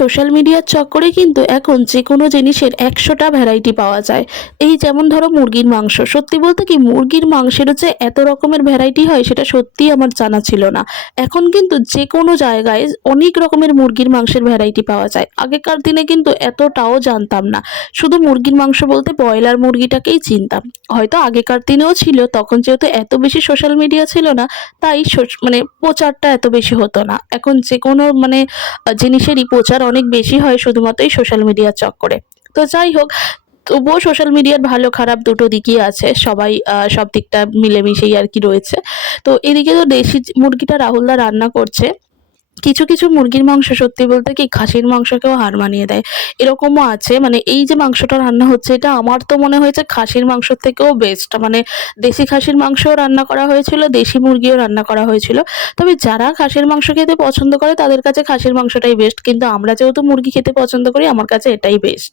Social মিডিয়ার চক্করে কিন্তু এখন যে কোনো জিনিসের ১০০টা ভ্যারাইটি পাওয়া যায়। এই যেমন ধরো মুরগির মাংস। সত্যি বলতে কি মুরগির মাংসেরও যে এত রকমের ভ্যারাইটি হয় সেটা সত্যিই আমার জানা ছিল না। এখন কিন্তু যে কোনো জায়গায় অনেক রকমের মুরগির মাংসের ভ্যারাইটি পাওয়া যায়। আগেকার দিনে কিন্তু এতটাও জানতাম না। শুধু মুরগির মাংস বলতে ব্রয়লার মুরগিটাকেই চিনতাম। হয়তো আগেকার দিনেও ছিল, তখন যেহেতু এত বেশি সোশ্যাল মিডিয়া ছিল না, তাই মানে প্রচারটা এত বেশি হতো না। এখন যে কোনো জিনিসেরই প্রচার অনেক বেশি হয় শুধুমাত্র এই সোশ্যাল মিডিয়ার চক্করে। তো যাই হোক, তবুও সোশ্যাল মিডিয়ার ভালো খারাপ দুটো দিকই আছে। সবাই সব দিকটা মিলেমিশেই আরকি রয়েছে। তো এদিকে তো দেশি মুরগিটা রাহুলদা রান্না করছে। কিছু, কিছু মুরগির মাংস সত্যি বলতে কি খাসির মাংসকেও হার মানিয়ে দেয়। এরকমও আছে, মানে এই যে মাংসটা রান্না হচ্ছে এটা আমার তো মনে হয়েছে খাসির মাংসর থেকেও বেস্ট। মানে দেশি খাসির মাংসও রান্না করা হয়েছিল, দেশি মুরগিও রান্না করা হয়েছিল। তবে যারা খাসির মাংস খেতে পছন্দ করে তাদের কাছে খাসির মাংসটাই বেস্ট। কিন্তু আমরা যেহেতু মুরগি খেতে পছন্দ করি, আমার কাছে এটাই বেস্ট।